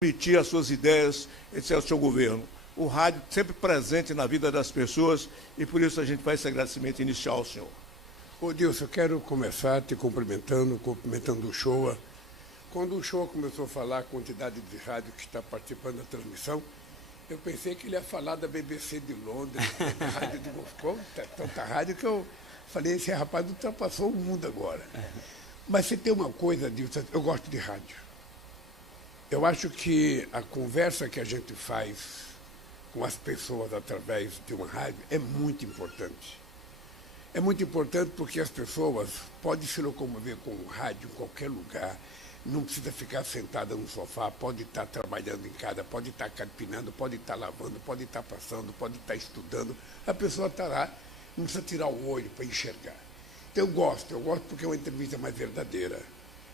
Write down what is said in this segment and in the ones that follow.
transmitir as suas ideias, esse é o seu governo. O rádio sempre presente na vida das pessoas e por isso a gente faz esse agradecimento inicial ao senhor. Ô Dilson, eu quero começar te cumprimentando o Shoa. Quando o Shoa começou a falar a quantidade de rádio que está participando da transmissão, eu pensei que ele ia falar da BBC de Londres, da rádio de Moscou, tanta rádio que eu falei, esse rapaz ultrapassou o mundo agora. Mas você tem uma coisa, Dilson, eu gosto de rádio. Eu acho que a conversa que a gente faz com as pessoas através de uma rádio é muito importante. É muito importante porque as pessoas podem se locomover com o rádio em qualquer lugar, não precisa ficar sentada no sofá, pode estar trabalhando em casa, pode estar carpinando, pode estar lavando, pode estar passando, pode estar estudando. A pessoa está lá, não precisa tirar o olho para enxergar. Então eu gosto porque é uma entrevista mais verdadeira.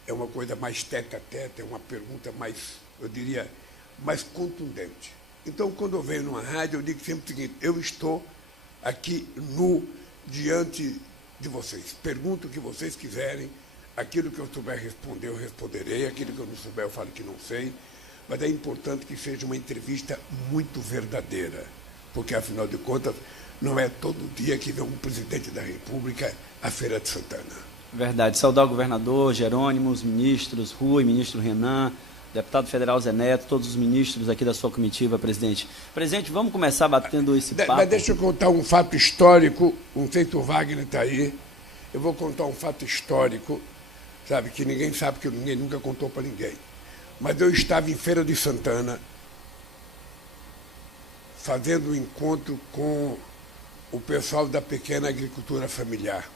É uma coisa mais tete-a-tete, é uma pergunta mais, eu diria, mais contundente. Então, quando eu venho numa rádio, eu digo sempre o seguinte, eu estou aqui diante de vocês. Pergunto o que vocês quiserem, aquilo que eu souber responder, eu responderei, aquilo que eu não souber, eu falo que não sei, mas é importante que seja uma entrevista muito verdadeira, porque, afinal de contas, não é todo dia que vem um presidente da República à Feira de Santana. Verdade. Saudar o governador Jerônimo, os ministros Rui, ministro Renan, deputado federal Zé Neto, todos os ministros aqui da sua comitiva, presidente. Presidente, vamos começar batendo esse papo. Mas deixa eu contar um fato histórico, não sei se o Wagner está aí, eu vou contar um fato histórico, sabe, que ninguém sabe, que ninguém nunca contou para ninguém. Mas eu estava em Feira de Santana, fazendo um encontro com o pessoal da pequena agricultura familiar.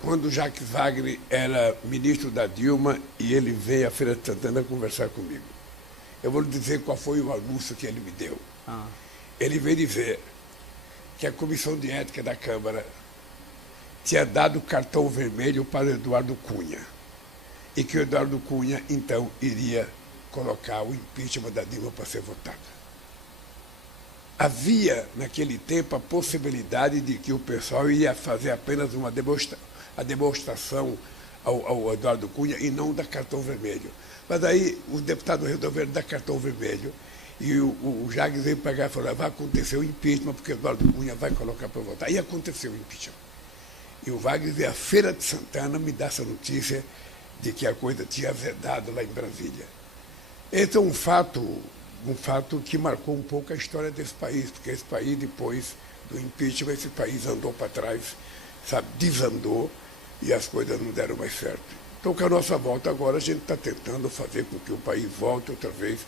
Quando Jacques Wagner era ministro da Dilma e ele veio à Feira de Santana conversar comigo. Eu vou lhe dizer qual foi o anúncio que ele me deu. Ele veio dizer que a Comissão de Ética da Câmara tinha dado cartão vermelho para o Eduardo Cunha e que o Eduardo Cunha, então, iria colocar o impeachment da Dilma para ser votado. Havia, naquele tempo, a possibilidade de que o pessoal ia fazer apenas a demonstração ao Eduardo Cunha e não dar cartão vermelho. Mas aí os deputados resolveram dar cartão vermelho e o Jacques veio pegar e falou, vai acontecer o impeachment porque o Eduardo Cunha vai colocar para votar. E aconteceu o impeachment. E o Wagner veio à Feira de Santana me dar essa notícia de que a coisa tinha azedado lá em Brasília. Esse é um fato que marcou um pouco a história desse país, porque esse país, depois do impeachment, esse país andou para trás, sabe, desandou, e as coisas não deram mais certo. Então, com a nossa volta agora, a gente está tentando fazer com que o país volte outra vez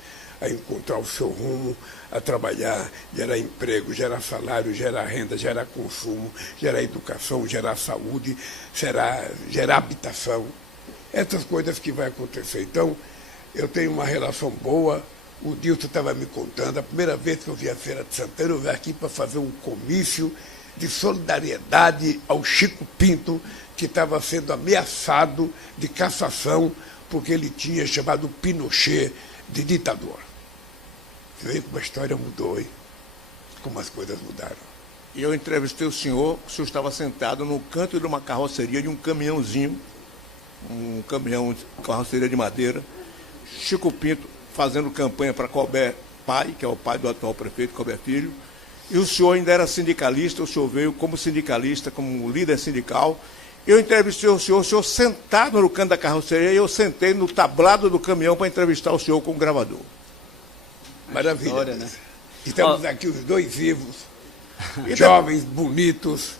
a encontrar o seu rumo, a trabalhar, gerar emprego, gerar salário, gerar renda, gerar consumo, gerar educação, gerar saúde, gerar habitação. Essas coisas que vai acontecer. Então, eu tenho uma relação boa. O Dilson estava me contando, a primeira vez que eu vi a Feira de Santana, eu vim aqui para fazer um comício de solidariedade ao Chico Pinto, que estava sendo ameaçado de cassação porque ele tinha chamado Pinochet de ditador. Você vê como a história mudou, hein? Como as coisas mudaram. E eu entrevistei o senhor estava sentado no canto de uma carroceria de um caminhãozinho, um caminhão de carroceria de madeira, Chico Pinto fazendo campanha para Colbert Pai, que é o pai do atual prefeito, Colbert Filho, e o senhor ainda era sindicalista, o senhor veio como sindicalista, como líder sindical. Eu entrevistei o senhor sentado no canto da carroceria e eu sentei no tablado do caminhão para entrevistar o senhor com o gravador. Maravilha. História, né? Estamos aqui os dois vivos, jovens, bonitos,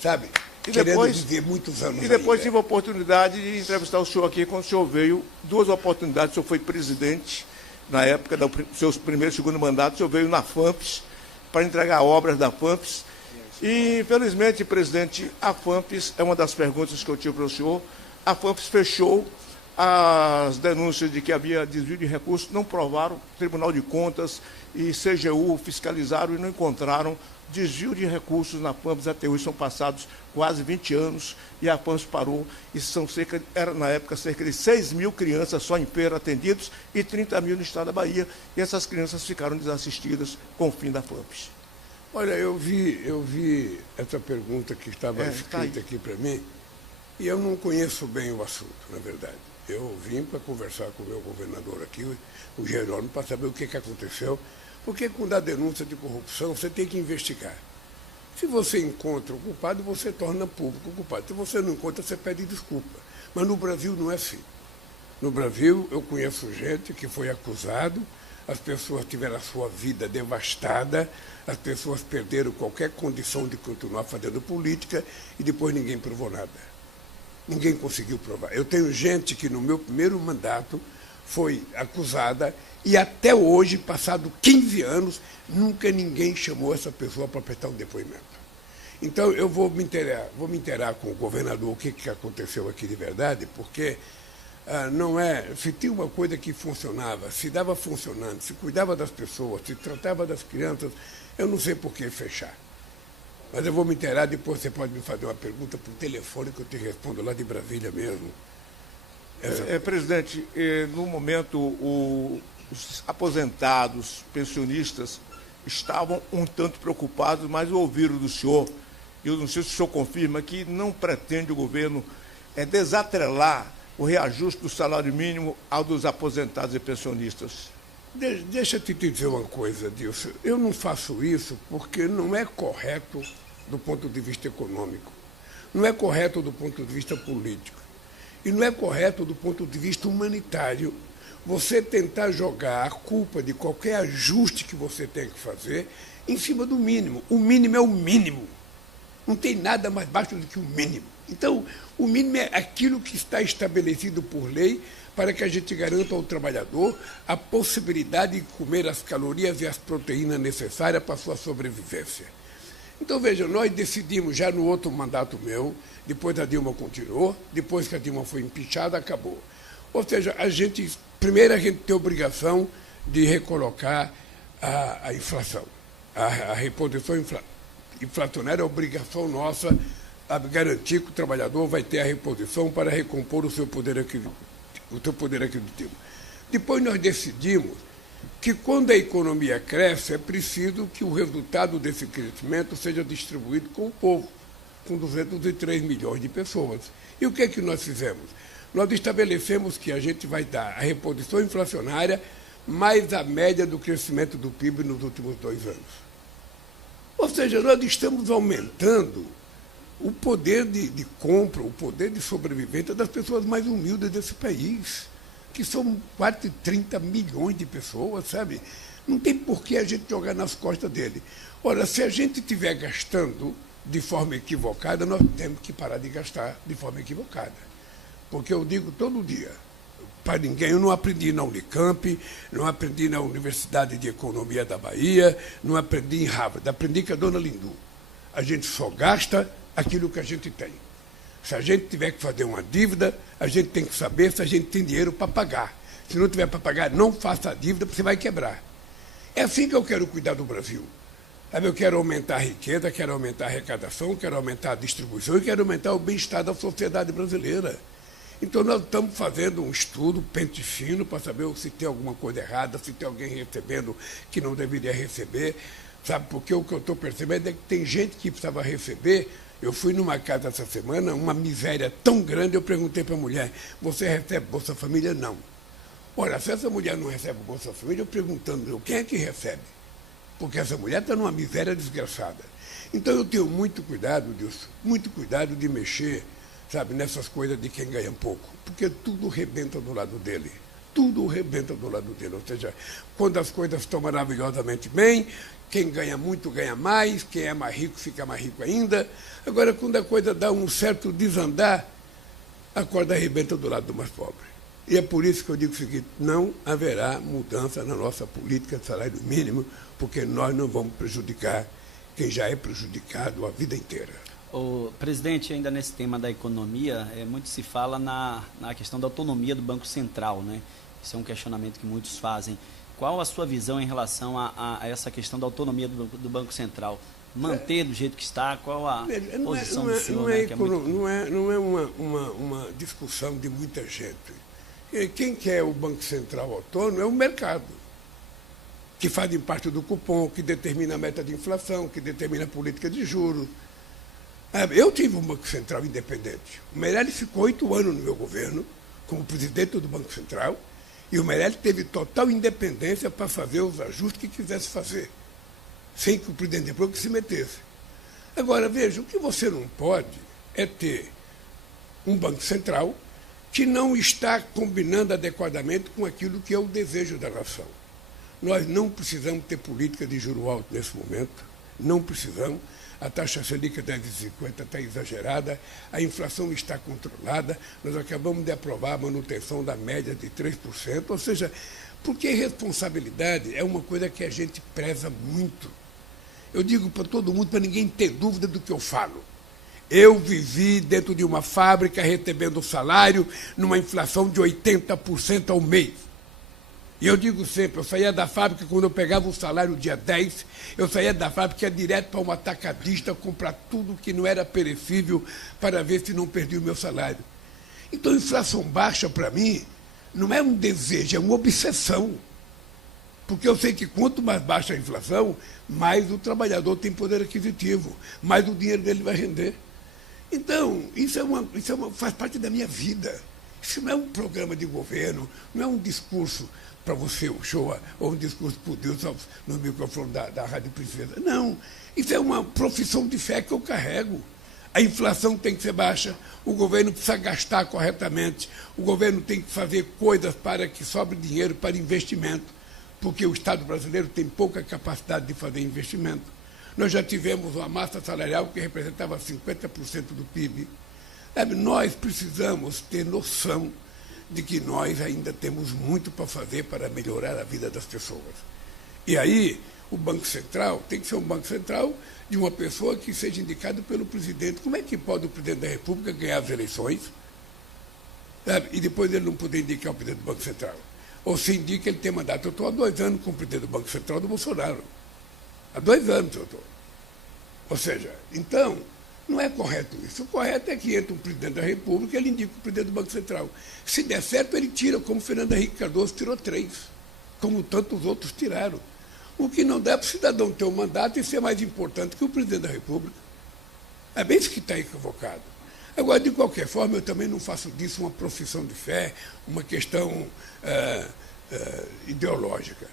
sabe? Querendo viver muitos anos. E depois ainda. tive a oportunidade de entrevistar o senhor aqui quando o senhor veio. Duas oportunidades, o senhor foi presidente, na época do seu primeiro e segundo mandato, o senhor veio na FAMPES para entregar obras da FAMPES. E, infelizmente, presidente, a FAMPES, é uma das perguntas que eu tive para o senhor, a FAMPES fechou as denúncias de que havia desvio de recursos, não provaram, Tribunal de Contas e CGU fiscalizaram e não encontraram desvio de recursos na FAMPES até hoje. São passados quase 20 anos e a FAMPES parou. E são na época, cerca de 6 mil crianças só em feira atendidos e 30 mil no estado da Bahia. E essas crianças ficaram desassistidas com o fim da FAMPES. Olha, eu vi essa pergunta que estava escrita aqui para mim e eu não conheço bem o assunto, na verdade. Eu vim para conversar com o meu governador aqui, o Jerônimo, para saber o que aconteceu. Porque quando há denúncia de corrupção, você tem que investigar. Se você encontra o culpado, você torna público o culpado. Se você não encontra, você pede desculpa. Mas no Brasil não é assim. No Brasil, eu conheço gente que foi acusado, as pessoas tiveram a sua vida devastada, as pessoas perderam qualquer condição de continuar fazendo política e depois ninguém provou nada. Ninguém conseguiu provar. Eu tenho gente que no meu primeiro mandato foi acusada e até hoje, passado 15 anos, nunca ninguém chamou essa pessoa para prestar um depoimento. Então, eu vou me inteirar com o governador o que aconteceu aqui de verdade, porque não é... Se tinha uma coisa que funcionava, se dava funcionando, se cuidava das pessoas, se tratava das crianças, eu não sei por que fechar. Mas eu vou me inteirar, depois você pode me fazer uma pergunta por telefone que eu te respondo lá de Brasília mesmo. Presidente, no momento os aposentados, pensionistas, estavam um tanto preocupados, mas ouviram do senhor, e eu não sei se o senhor confirma, que não pretende o governo desatrelar o reajuste do salário mínimo ao dos aposentados e pensionistas. Deixa eu te dizer uma coisa, Dilson. Eu não faço isso porque não é correto do ponto de vista econômico, não é correto do ponto de vista político, e não é correto do ponto de vista humanitário você tentar jogar a culpa de qualquer ajuste que você tem que fazer em cima do mínimo. O mínimo é o mínimo. Não tem nada mais baixo do que o mínimo. Então, o mínimo é aquilo que está estabelecido por lei para que a gente garanta ao trabalhador a possibilidade de comer as calorias e as proteínas necessárias para a sua sobrevivência. Então, veja, nós decidimos já no outro mandato meu, depois a Dilma continuou, depois que a Dilma foi impeachada, acabou. Ou seja, primeiro a gente tem a obrigação de recolocar a inflação. A reposição inflacionária é obrigação nossa a garantir que o trabalhador vai ter a reposição para recompor o seu poder aquisitivo. Depois nós decidimos que quando a economia cresce, é preciso que o resultado desse crescimento seja distribuído com o povo, com 203 milhões de pessoas. E o que é que nós fizemos? Nós estabelecemos que a gente vai dar a reposição inflacionária mais a média do crescimento do PIB nos últimos 2 anos. Ou seja, nós estamos aumentando o poder de compra, o poder de sobrevivência das pessoas mais humildes desse país, que são quase 30 milhões de pessoas, sabe? Não tem por que a gente jogar nas costas dele. Ora, se a gente estiver gastando de forma equivocada, nós temos que parar de gastar de forma equivocada. Porque eu digo todo dia, para ninguém, eu não aprendi na Unicamp, não aprendi na Universidade de Economia da Bahia, não aprendi em Harvard, aprendi com a dona Lindu. A gente só gasta aquilo que a gente tem. Se a gente tiver que fazer uma dívida, a gente tem que saber se a gente tem dinheiro para pagar. Se não tiver para pagar, não faça a dívida, porque você vai quebrar. É assim que eu quero cuidar do Brasil. Sabe, eu quero aumentar a riqueza, quero aumentar a arrecadação, quero aumentar a distribuição e quero aumentar o bem-estar da sociedade brasileira. Então, nós estamos fazendo um estudo, pente fino, para saber se tem alguma coisa errada, se tem alguém recebendo que não deveria receber. Sabe, porque o que eu estou percebendo é que tem gente que precisava receber. Eu fui numa casa essa semana, uma miséria tão grande, eu perguntei para a mulher, você recebe Bolsa Família? Não. Olha, se essa mulher não recebe Bolsa Família, eu perguntando, quem é que recebe? Porque essa mulher está numa miséria desgraçada. Então, eu tenho muito cuidado disso, muito cuidado de mexer, sabe, nessas coisas de quem ganha pouco, porque tudo rebenta do lado dele. Tudo rebenta do lado dele. Ou seja, quando as coisas estão maravilhosamente bem, quem ganha muito ganha mais, quem é mais rico fica mais rico ainda. Agora, quando a coisa dá um certo desandar, a corda arrebenta do lado do mais pobre. E é por isso que eu digo o seguinte, não haverá mudança na nossa política de salário mínimo, porque nós não vamos prejudicar quem já é prejudicado a vida inteira. O presidente, ainda nesse tema da economia, muito se fala na questão da autonomia do Banco Central, né? Isso é um questionamento que muitos fazem. Qual a sua visão em relação a essa questão da autonomia do Banco Central? Manter do jeito que está? Qual a posição do senhor? Não é uma discussão de muita gente. Quem quer o Banco Central autônomo é o mercado, que fazem parte do cupom, que determina a meta de inflação, que determina a política de juros. Eu tive um Banco Central independente. O Meirelles ficou 8 anos no meu governo, como presidente do Banco Central, e o Meirelles teve total independência para fazer os ajustes que quisesse fazer, sem que o presidente da República se metesse. Agora, veja, o que você não pode é ter um Banco Central que não está combinando adequadamente com aquilo que é o desejo da nação. Nós não precisamos ter política de juro alto nesse momento, não precisamos. A taxa Selic 10,50 está exagerada, a inflação está controlada, nós acabamos de aprovar a manutenção da média de 3%, ou seja, porque responsabilidade é uma coisa que a gente preza muito. Eu digo para todo mundo, para ninguém ter dúvida do que eu falo. Eu vivi dentro de uma fábrica recebendo salário numa inflação de 80% ao mês. E eu digo sempre, eu saía da fábrica quando eu pegava o salário dia 10, eu saía da fábrica ia direto para um atacadista comprar tudo que não era perecível para ver se não perdia o meu salário. Então, inflação baixa, para mim, não é um desejo, é uma obsessão. Porque eu sei que quanto mais baixa a inflação, mais o trabalhador tem poder aquisitivo, mais o dinheiro dele vai render. Então, isso faz parte da minha vida. Isso não é um programa de governo, não é um discurso para você, o show, ou um discurso por Deus no microfone da Rádio Princesa. Não, isso é uma profissão de fé que eu carrego. A inflação tem que ser baixa, o governo precisa gastar corretamente, o governo tem que fazer coisas para que sobre dinheiro para investimento, porque o Estado brasileiro tem pouca capacidade de fazer investimento. Nós já tivemos uma massa salarial que representava 50% do PIB. Nós precisamos ter noção de que nós ainda temos muito para fazer para melhorar a vida das pessoas. E aí, o Banco Central tem que ser um Banco Central de uma pessoa que seja indicado pelo presidente. Como é que pode o presidente da República ganhar as eleições, e depois ele não poder indicar o presidente do Banco Central? Ou se indica ele tem mandato. Eu estou há 2 anos com o presidente do Banco Central do Bolsonaro. Há 2 anos eu estou. Ou seja, então, não é correto isso. O correto é que entre um presidente da República e ele indica o presidente do Banco Central. Se der certo, ele tira, como Fernando Henrique Cardoso tirou 3, como tantos outros tiraram. O que não dá para o cidadão ter um mandato e ser mais importante que o presidente da República. É bem isso que está equivocado. Agora, de qualquer forma, eu também não faço disso uma profissão de fé, uma questão ideológica.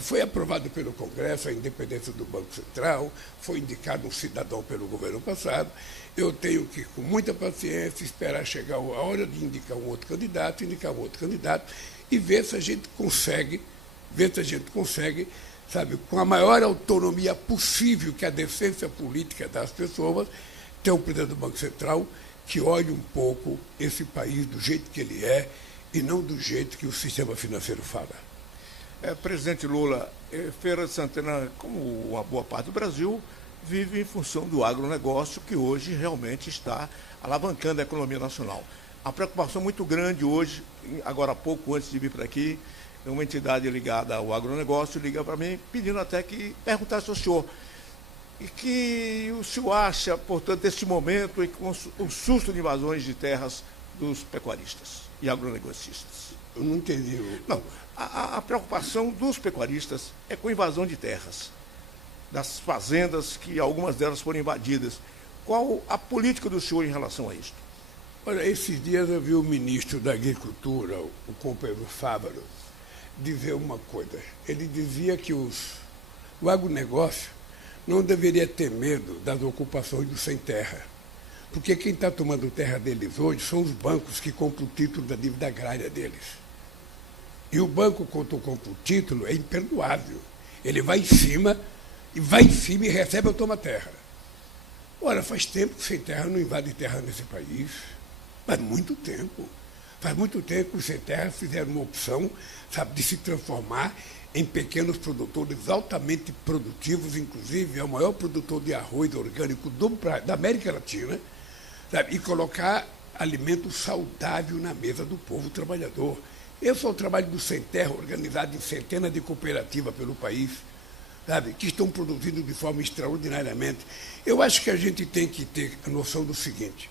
Foi aprovado pelo Congresso a independência do Banco Central, foi indicado um cidadão pelo governo passado. Eu tenho que, com muita paciência, esperar chegar a hora de indicar um outro candidato e ver se a gente consegue, sabe, com a maior autonomia possível que a decência política das pessoas, ter um presidente do Banco Central que olhe um pouco esse país do jeito que ele é e não do jeito que o sistema financeiro fala. Presidente Lula, Feira de Santana, como uma boa parte do Brasil, vive em função do agronegócio, que hoje realmente está alavancando a economia nacional. A preocupação muito grande hoje, agora há pouco, antes de vir para aqui, uma entidade ligada ao agronegócio liga para mim, pedindo até que perguntasse ao senhor e que o senhor acha, portanto, desse momento, com o susto de invasões de terras dos pecuaristas e agronegocistas. Eu não entendi. Não. A preocupação dos pecuaristas é com invasão de terras, das fazendas, que algumas delas foram invadidas. Qual a política do senhor em relação a isso? Olha, esses dias eu vi o ministro da Agricultura, o companheiro Fávaro, dizer uma coisa. Ele dizia que o agronegócio não deveria ter medo das ocupações do sem terra, porque quem está tomando terra deles hoje são os bancos que compram o título da dívida agrária deles. E o banco, quando compra o título, é imperdoável. Ele vai em cima e recebe ou toma terra. Ora, faz tempo que sem terra não invade terra nesse país. Faz muito tempo. Faz muito tempo que os sem terra fizeram uma opção, sabe, de se transformar em pequenos produtores altamente produtivos, inclusive é o maior produtor de arroz orgânico da América Latina, sabe, e colocar alimento saudável na mesa do povo trabalhador. Esse é o trabalho do Sem Terra, organizado em centenas de cooperativas pelo país, sabe, que estão produzindo de forma extraordinariamente. Eu acho que a gente tem que ter a noção do seguinte: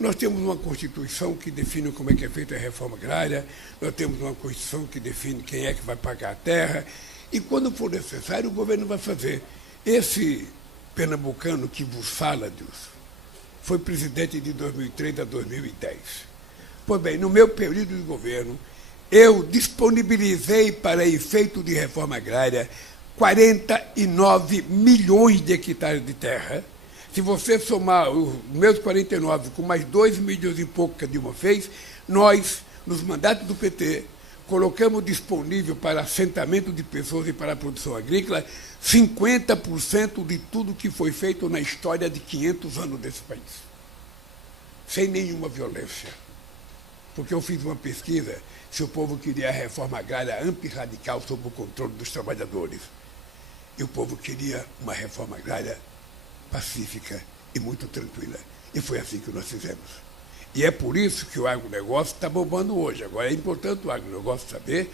nós temos uma Constituição que define como é que é feita a reforma agrária, nós temos uma Constituição que define quem é que vai pagar a terra, e quando for necessário, o governo vai fazer. Esse pernambucano que vos fala, Deus, foi presidente de 2003 a 2010. Pois bem, no meu período de governo, eu disponibilizei para efeito de reforma agrária 49 milhões de hectares de terra. Se você somar os meus 49 com mais 2 milhões e pouco que a Dilma fez, nós, nos mandatos do PT, colocamos disponível para assentamento de pessoas e para a produção agrícola 50% de tudo que foi feito na história de 500 anos desse país. Sem nenhuma violência. Porque eu fiz uma pesquisa se o povo queria a reforma agrária ampla e radical sob o controle dos trabalhadores. E o povo queria uma reforma agrária pacífica e muito tranquila. E foi assim que nós fizemos. E é por isso que o agronegócio está bombando hoje. Agora, é importante o agronegócio saber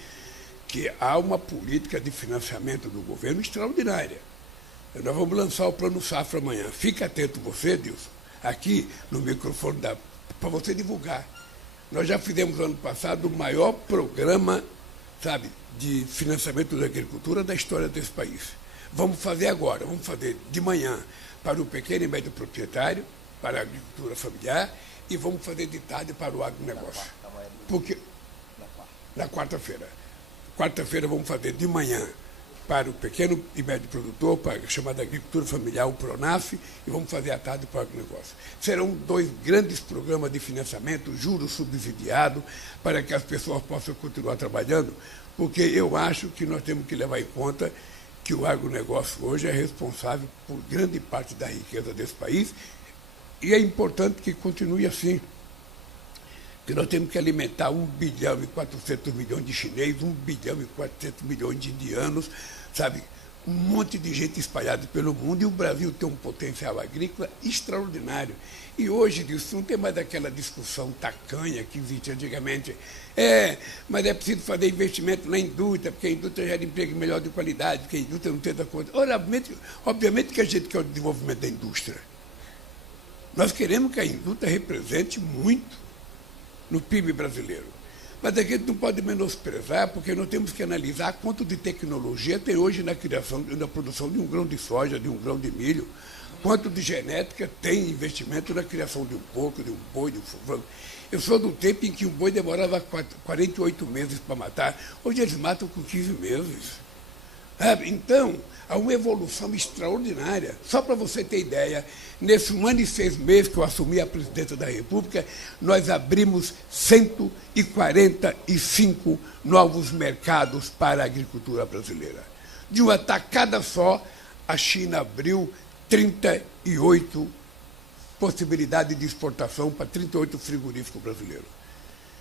que há uma política de financiamento do governo extraordinária. Nós vamos lançar o Plano Safra amanhã. Fique atento você, Dilson, aqui no microfone para você divulgar. Nós já fizemos ano passado o maior programa, sabe, de financiamento da agricultura da história desse país. Vamos fazer agora, vamos fazer de manhã para o pequeno e médio proprietário, para a agricultura familiar, e vamos fazer de tarde para o agronegócio. Porque na quarta-feira. Quarta-feira vamos fazer de manhã para o pequeno e médio produtor, para a chamada agricultura familiar, o PRONAF, e vamos fazer à tarde para o agronegócio. Serão 2 grandes programas de financiamento, juros subsidiados, para que as pessoas possam continuar trabalhando, porque eu acho que nós temos que levar em conta que o agronegócio hoje é responsável por grande parte da riqueza desse país, e é importante que continue assim. Que nós temos que alimentar 1 bilhão e 400 milhões de chineses, 1 bilhão e 400 milhões de indianos, sabe? Um monte de gente espalhada pelo mundo, e o Brasil tem um potencial agrícola extraordinário. E hoje, disso, não tem mais aquela discussão tacanha que existia antigamente. Mas é preciso fazer investimento na indústria, porque a indústria gera emprego melhor de qualidade, porque a indústria não tem da conta. Obviamente que a gente quer o desenvolvimento da indústria. Nós queremos que a indústria represente muito no PIB brasileiro. Mas a gente não pode menosprezar, porque nós temos que analisar quanto de tecnologia tem hoje na criação, na produção de um grão de soja, de um grão de milho, quanto de genética tem investimento na criação de um porco, de um boi, de um frango. Eu sou do tempo em que um boi demorava 48 meses para matar. Hoje eles matam com 15 meses. Então, há uma evolução extraordinária. Só para você ter ideia, nesse 1 ano e 6 meses que eu assumi a presidência da República, nós abrimos 145 novos mercados para a agricultura brasileira. De uma tacada só, a China abriu 38 possibilidades de exportação para 38 frigoríficos brasileiros.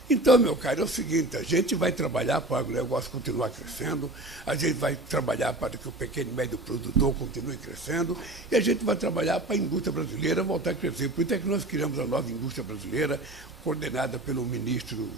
Então, meu caro, é o seguinte, a gente vai trabalhar para o agronegócio continuar crescendo, a gente vai trabalhar para que o pequeno e médio produtor continue crescendo, e a gente vai trabalhar para a indústria brasileira voltar a crescer. Por isso é que nós criamos a nova indústria brasileira, coordenada pelo ministro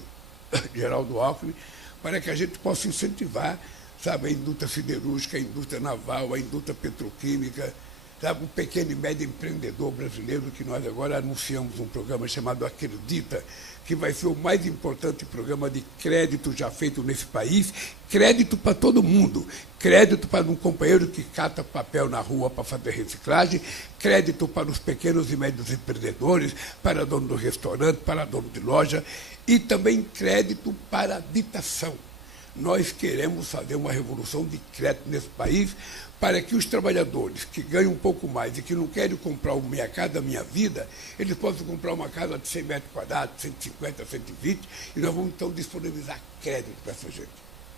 Geraldo Alckmin, para que a gente possa incentivar, sabe, a indústria siderúrgica, a indústria naval, a indústria petroquímica, sabe, o pequeno e médio empreendedor brasileiro, que nós agora anunciamos um programa chamado Acredita, que vai ser o mais importante programa de crédito já feito nesse país, crédito para todo mundo, crédito para um companheiro que cata papel na rua para fazer reciclagem, crédito para os pequenos e médios empreendedores, para dono do restaurante, para dono de loja, e também crédito para habitação. Nós queremos fazer uma revolução de crédito nesse país, para que os trabalhadores que ganham um pouco mais e que não querem comprar uma Minha Casa Minha Vida, eles possam comprar uma casa de 100 metros quadrados, 150, 120, e nós vamos, então, disponibilizar crédito para essa gente.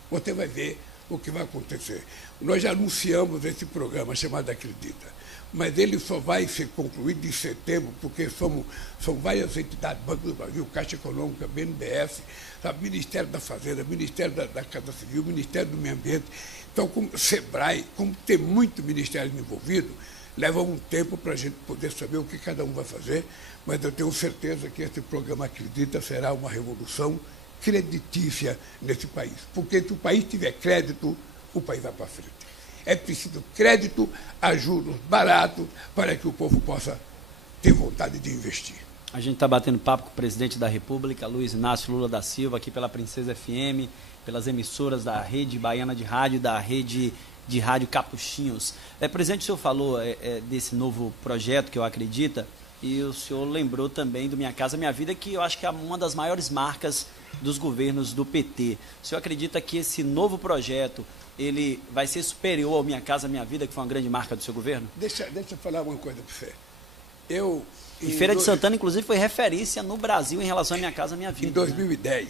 Você vai ver o que vai acontecer. Nós já anunciamos esse programa chamado Acredita, mas ele só vai ser concluído em setembro, porque são várias entidades, Banco do Brasil, Caixa Econômica, BNDES, sabe, Ministério da Fazenda, Ministério da Casa Civil, Ministério do Meio Ambiente. Então, como SEBRAE, como tem muito ministério envolvido, leva um tempo para a gente poder saber o que cada um vai fazer, mas eu tenho certeza que esse programa Acredita será uma revolução creditícia nesse país. Porque se o país tiver crédito, o país vai para frente. É preciso crédito a juros baratos para que o povo possa ter vontade de investir. A gente está batendo papo com o presidente da República, Luiz Inácio Lula da Silva, aqui pela Princesa FM, pelas emissoras da Rede Baiana de Rádio e da Rede de Rádio Capuchinhos. Presidente, o senhor falou desse novo projeto que eu acredito, E o senhor lembrou também do Minha Casa Minha Vida, que eu acho que é uma das maiores marcas dos governos do PT. O senhor acredita que esse novo projeto ele vai ser superior ao Minha Casa Minha Vida, que foi uma grande marca do seu governo? Deixa eu falar uma coisa para você. E Feira de Santana, inclusive, foi referência no Brasil em relação à Minha Casa Minha Vida. Em 2010,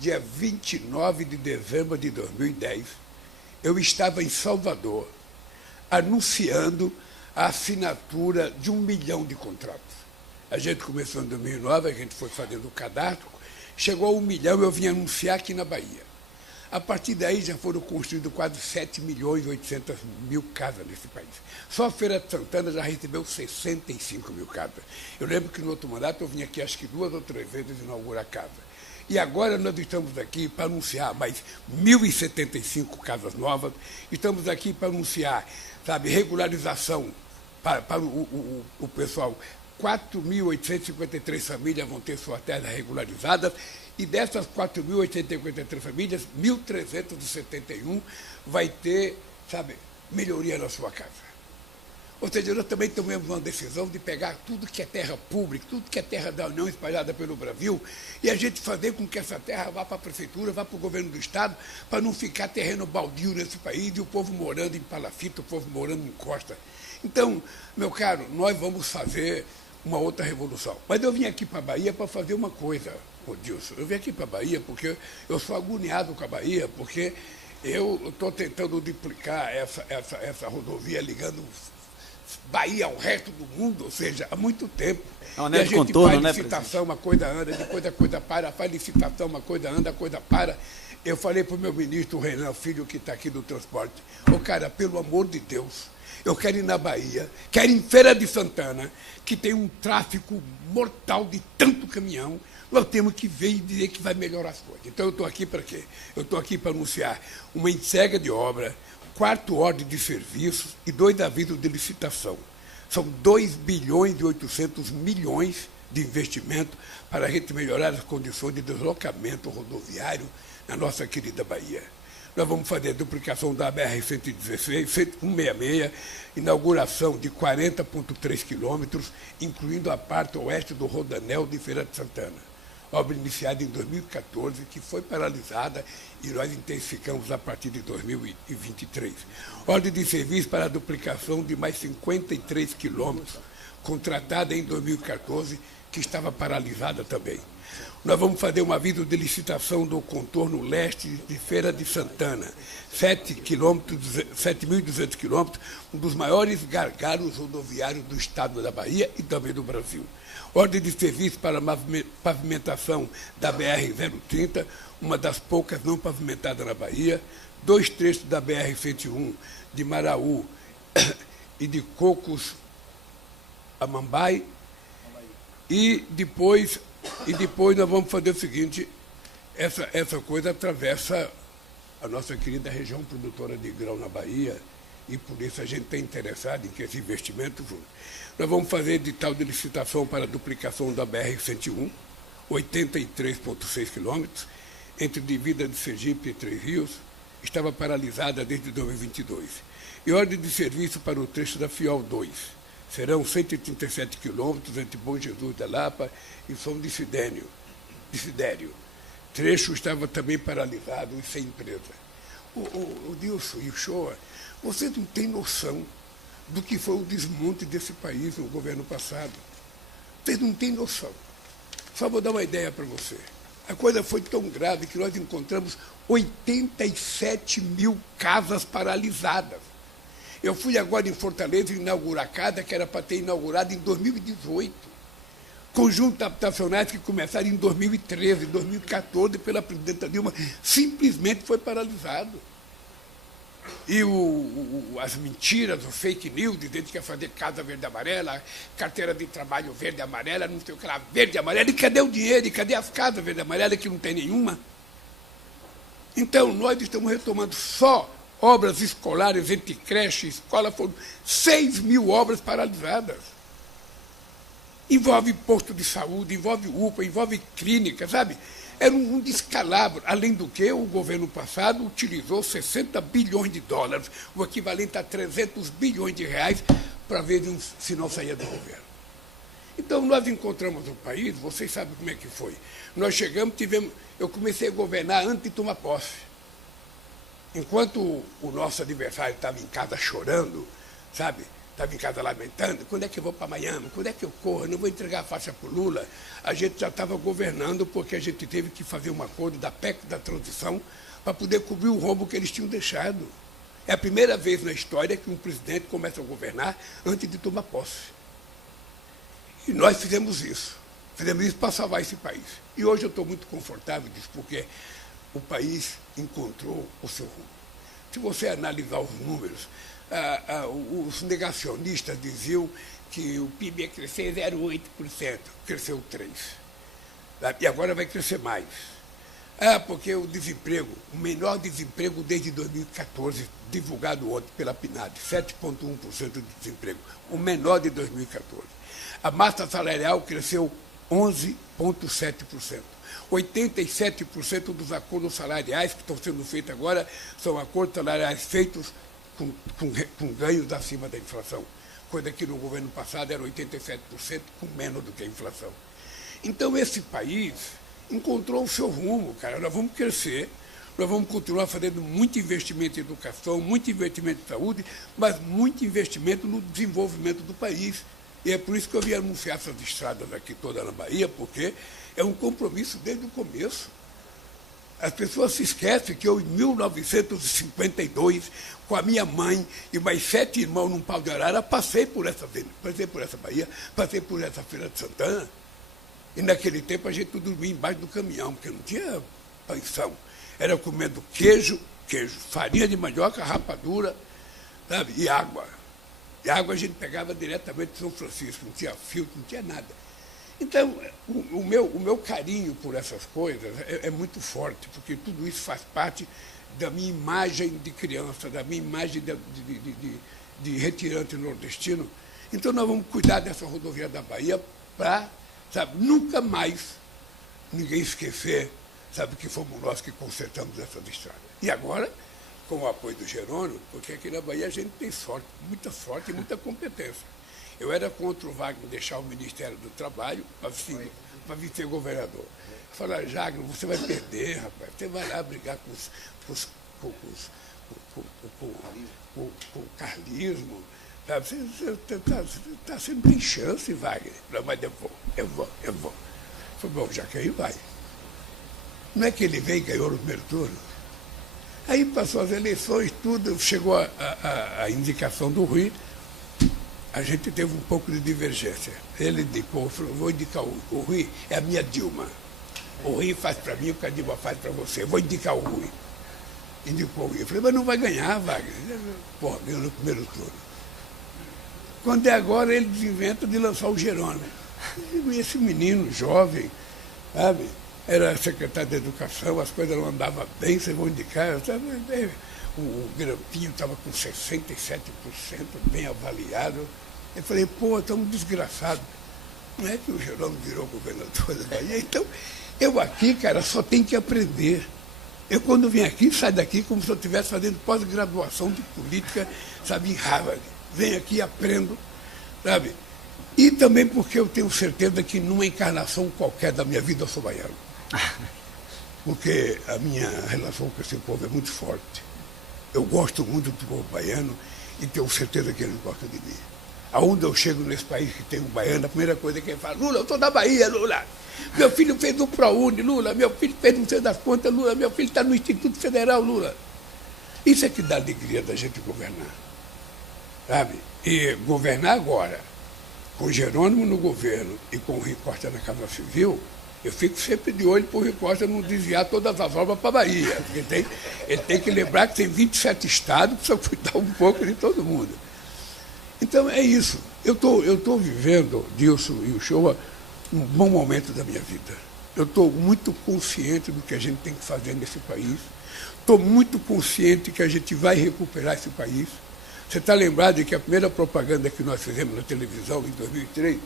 dia 29 de dezembro de 2010, eu estava em Salvador anunciando a assinatura de 1 milhão de contratos. A gente começou em 2009, a gente foi fazendo o cadastro, chegou a 1 milhão, eu vim anunciar aqui na Bahia. A partir daí já foram construídos quase 7 milhões e 800 mil casas nesse país. Só a Feira de Santana já recebeu 65 mil casas. Eu lembro que no outro mandato eu vim aqui acho que 2 ou 3 vezes inaugurar a casa. E agora nós estamos aqui para anunciar mais 1.075 casas novas, estamos aqui para anunciar, sabe, regularização para o pessoal. 4.853 famílias vão ter suas terras regularizadas, e dessas 4.853 famílias, 1.371 vai ter, sabe, melhoria na sua casa. Ou seja, nós também tomamos uma decisão de pegar tudo que é terra pública, tudo que é terra da União espalhada pelo Brasil, e a gente fazer com que essa terra vá para a prefeitura, vá para o governo do Estado, para não ficar terreno baldio nesse país, e o povo morando em palafita, o povo morando em costa. Então, meu caro, nós vamos fazer uma outra revolução. Mas eu vim aqui para a Bahia para fazer uma coisa, Dilson. Eu vim aqui para a Bahia porque eu sou agoniado com a Bahia, porque eu estou tentando duplicar essa rodovia ligando Bahia ao resto do mundo, ou seja, há muito tempo. E a gente faz licitação, uma coisa anda, depois a coisa para, faz licitação, uma coisa anda, a coisa para. Eu falei para o meu ministro Renan Filho, que está aqui do transporte, cara, pelo amor de Deus, eu quero ir na Bahia, quero ir em Feira de Santana, que tem um tráfego mortal de tanto caminhão, nós temos que ver e dizer que vai melhorar as coisas. Então eu estou aqui para quê? Eu estou aqui para anunciar uma entrega de obra, 4 ordens de serviços e 2 avisos de licitação. São 2 bilhões e 800 milhões de investimento para a gente melhorar as condições de deslocamento rodoviário na nossa querida Bahia. Nós vamos fazer a duplicação da BR-116, 166, inauguração de 40,3 quilômetros, incluindo a parte oeste do Rodanel de Feira de Santana. Obra iniciada em 2014, que foi paralisada e nós intensificamos a partir de 2023. Ordem de serviço para a duplicação de mais 53 quilômetros, contratada em 2014, que estava paralisada também. Nós vamos fazer um aviso de licitação do contorno leste de Feira de Santana, 7.200 quilômetros, um dos maiores gargalos rodoviários do estado da Bahia e também do Brasil. Ordem de serviço para a pavimentação da BR-030, uma das poucas não pavimentadas na Bahia, 2 trechos da BR-101, de Maraú e de Cocos a Mambai, e depois nós vamos fazer o seguinte, essa coisa atravessa a nossa querida região produtora de grão na Bahia, e por isso a gente está interessado em que esse investimento junto. Nós vamos fazer edital de licitação para a duplicação da BR-101, 83,6 quilômetros, entre Divida de Sergipe e Três Rios, estava paralisada desde 2022. E ordem de serviço para o trecho da Fiol 2. Serão 137 quilômetros entre Bom Jesus da Lapa e São Desidério. Trecho estava também paralisado e sem empresa. O Dilson e o Shoa, vocês não têm noção do que foi o desmonte desse país no governo passado. Vocês não têm noção. Só vou dar uma ideia para você. A coisa foi tão grave que nós encontramos 87 mil casas paralisadas. Eu fui agora em Fortaleza inaugurar a casa que era para ter inaugurado em 2018. Conjuntos habitacionais que começaram em 2013, 2014, pela presidenta Dilma, simplesmente foi paralisado. E as mentiras, o fake news, dizendo que ia fazer casa verde e amarela, carteira de trabalho verde e amarela, não sei o que lá, verde e amarela. E cadê o dinheiro? E cadê as casas verde e amarela que não tem nenhuma? Então, nós estamos retomando só obras escolares, entre creche e escola, foram 6 mil obras paralisadas. Envolve posto de saúde, envolve UPA, envolve clínica, sabe? Era um descalabro. Além do que, o governo passado utilizou 60 bilhões de dólares, o equivalente a 300 bilhões de reais, para ver se não saía do governo. Então, nós encontramos um país, vocês sabem como é que foi. Nós chegamos, eu comecei a governar antes de tomar posse. Enquanto o nosso adversário estava em casa chorando, sabe? Estava em casa lamentando, quando é que eu vou para Miami? Quando é que eu corro? Não vou entregar a faixa para o Lula. A gente já estava governando porque a gente teve que fazer um acordo da PEC da transição para poder cobrir o rombo que eles tinham deixado. É a primeira vez na história que um presidente começa a governar antes de tomar posse. E nós fizemos isso. Fizemos isso para salvar esse país. E hoje eu estou muito confortável disso, porque o país encontrou o seu rumo. Se você analisar os números, os negacionistas diziam que o PIB ia crescer 0,8%, cresceu 3%. E agora vai crescer mais. Porque o desemprego, o menor desemprego desde 2014, divulgado ontem pela PNAD, 7,1% de desemprego, o menor de 2014. A massa salarial cresceu 11,7%. 87% dos acordos salariais que estão sendo feitos agora são acordos salariais feitos com ganhos acima da inflação, coisa que no governo passado era 87%, com menos do que a inflação. Então, esse país encontrou o seu rumo, cara. Nós vamos crescer, nós vamos continuar fazendo muito investimento em educação, muito investimento em saúde, mas muito investimento no desenvolvimento do país. E é por isso que eu vim anunciar essas estradas aqui toda na Bahia, porque é um compromisso desde o começo. As pessoas se esquecem que eu, em 1952, com a minha mãe e mais 7 irmãos num pau de arara, passei por essa Bahia, passei por essa Feira de Santana. E naquele tempo a gente dormia embaixo do caminhão, porque não tinha pensão. Era comendo queijo, farinha de mandioca, rapadura, sabe? E água. E a água a gente pegava diretamente de São Francisco, não tinha filtro, não tinha nada. Então, o meu carinho por essas coisas é muito forte, porque tudo isso faz parte da minha imagem de criança, da minha imagem de retirante nordestino. Então, nós vamos cuidar dessa rodovia da Bahia para, sabe, nunca mais ninguém esquecer, sabe, que fomos nós que consertamos essas estradas. E agora, com o apoio do Jerônimo, porque aqui na Bahia a gente tem sorte e muita competência. Eu era contra o Wagner deixar o Ministério do Trabalho para vir ser governador. Eu falei, Wagner, você vai perder, rapaz. Você vai lá brigar com o carlismo. Sabe? Você não tem chance, Wagner. Mas eu vou. Eu falei, bom, já que aí vai. Não é que ele veio e ganhou no primeiro turno? Aí passou as eleições, tudo, chegou a indicação do Rui, a gente teve um pouco de divergência. Ele indicou, falou, vou indicar o Rui, é a minha Dilma. O Rui faz para mim o que a Dilma faz para você, vou indicar o Rui. Indicou o Rui. Eu falei, mas não vai ganhar, Wagner. Pô, ganhou no primeiro turno. Quando é agora, ele inventa de lançar o Jerônimo. E esse menino jovem, sabe? Era secretário de Educação, as coisas não andavam bem, vocês vão indicar. O Grampinho estava com 67%, bem avaliado. Eu falei, pô, estamos desgraçados. Não é que o Jerônimo virou governador da Bahia? Então, eu aqui, cara, só tenho que aprender. Eu, quando vim aqui, saio daqui como se eu estivesse fazendo pós-graduação de política, sabe, em Harvard. Venho aqui e aprendo, sabe? E também porque eu tenho certeza que numa encarnação qualquer da minha vida eu sou baiano. Porque a minha relação com esse povo é muito forte. Eu gosto muito do povo baiano e tenho certeza que eles gostam de mim. Aonde eu chego nesse país que tem um baiano, a primeira coisa que ele fala, Lula, eu sou da Bahia, Lula. Meu filho fez o ProUni, Lula. Meu filho fez não sei das contas, Lula. Meu filho está no Instituto Federal, Lula. Isso é que dá alegria da gente governar. Sabe? E governar agora, com Jerônimo no governo e com o Rui Costa na Casa Civil, eu fico sempre de olho para o Rui Costa não desviar todas as obras para a Bahia. Porque ele tem que lembrar que tem 27 estados, precisa cuidar um pouco de todo mundo. Então é isso. Eu estou vivendo, Dilson e o Shoa, um bom momento da minha vida. Eu estou muito consciente do que a gente tem que fazer nesse país. Estou muito consciente que a gente vai recuperar esse país. Você está lembrado de que a primeira propaganda que nós fizemos na televisão em 2003,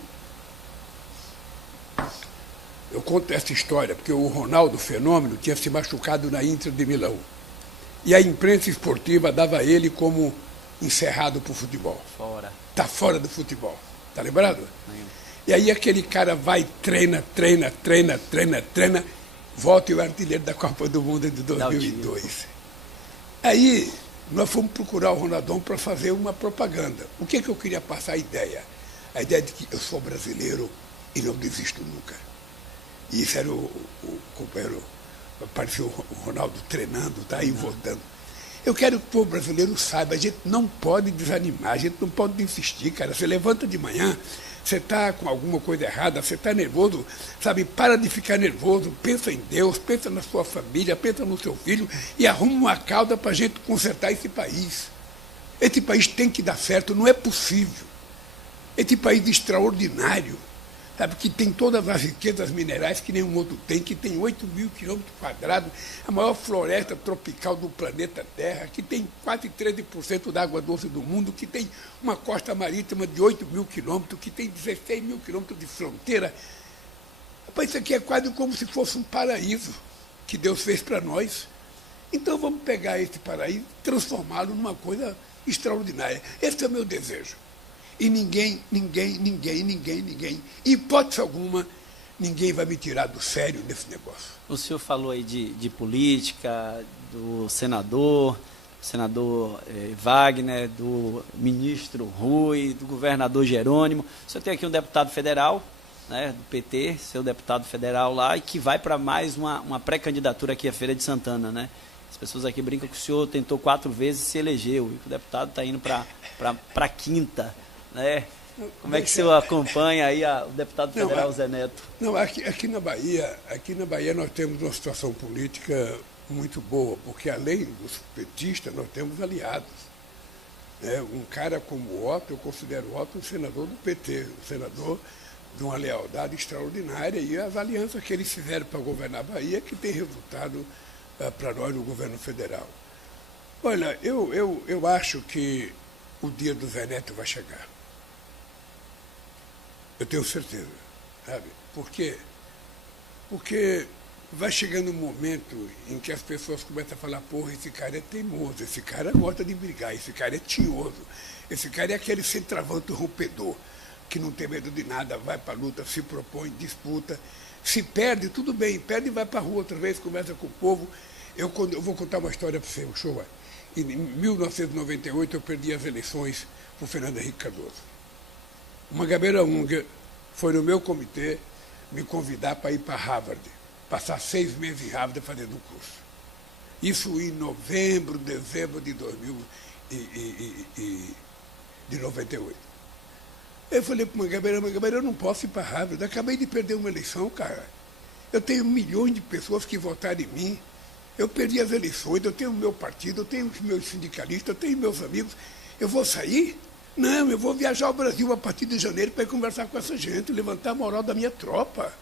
eu conto essa história, porque o Ronaldo Fenômeno tinha se machucado na Inter de Milão. E a imprensa esportiva dava ele como encerrado para o futebol. Fora. Está fora do futebol. Está lembrado? E aí aquele cara vai, treina, volta e o artilheiro da Copa do Mundo de 2002. Aí nós fomos procurar o Ronaldão para fazer uma propaganda. O que eu queria passar? A ideia de que eu sou brasileiro e não desisto nunca. E isso era o companheiro, apareceu o Ronaldo treinando, tá aí voltando. Eu quero que o povo brasileiro saiba, a gente não pode desanimar, a gente não pode desistir, cara. Você levanta de manhã, você está com alguma coisa errada, você está nervoso, sabe? Para de ficar nervoso, pensa em Deus, pensa na sua família, pensa no seu filho e arruma uma cauda para a gente consertar esse país. Esse país tem que dar certo, não é possível. Esse país extraordinário, sabe, que tem todas as riquezas minerais que nenhum outro tem, que tem 8.000 quilômetros quadrados, a maior floresta tropical do planeta Terra, que tem quase 13% da água doce do mundo, que tem uma costa marítima de 8.000 quilômetros, que tem 16.000 quilômetros de fronteira. Rapaz, isso aqui é quase como se fosse um paraíso que Deus fez para nós. Então vamos pegar esse paraíso e transformá-lo numa coisa extraordinária. Esse é o meu desejo. E ninguém, hipótese alguma, ninguém vai me tirar do sério desse negócio. O senhor falou aí de política, do senador Wagner, do ministro Rui, do governador Jerônimo. O senhor tem aqui um deputado federal, né, do PT, seu deputado federal lá, e que vai para mais uma pré-candidatura aqui à Feira de Santana, né? As pessoas aqui brincam que o senhor tentou 4 vezes e se elegeu, e que o deputado está indo para a quinta. Né? Como é que o senhor acompanha aí o deputado federal Zé Neto? Não, aqui na Bahia nós temos uma situação política muito boa, porque além dos petistas, nós temos aliados. Né? Um cara como o Otto, eu considero o Otto um senador do PT, um senador de uma lealdade extraordinária, e as alianças que eles fizeram para governar a Bahia que tem resultado para nós no governo federal. Olha, eu acho que o dia do Zé Neto vai chegar. Eu tenho certeza, sabe? Por quê? Porque vai chegando um momento em que as pessoas começam a falar, porra, esse cara é teimoso, esse cara gosta de brigar, esse cara é tinhoso, esse cara é aquele centroavante rompedor, que não tem medo de nada, vai para a luta, se propõe, disputa, se perde, tudo bem, perde e vai para a rua outra vez, conversa com o povo. Eu vou contar uma história para você, o show. Em 1998 eu perdi as eleições para o Fernando Henrique Cardoso. Uma Mangabeira Unger foi no meu comitê me convidar para ir para Harvard, passar 6 meses em Harvard fazendo um curso. Isso em novembro, dezembro de 98. Eu falei para o Mangabeira, eu não posso ir para Harvard, acabei de perder uma eleição, cara. Eu tenho milhões de pessoas que votaram em mim, eu perdi as eleições, eu tenho o meu partido, eu tenho os meus sindicalistas, eu tenho meus amigos, eu vou sair? Não, eu vou viajar ao Brasil a partir de janeiro para ir conversar com essa gente, levantar a moral da minha tropa.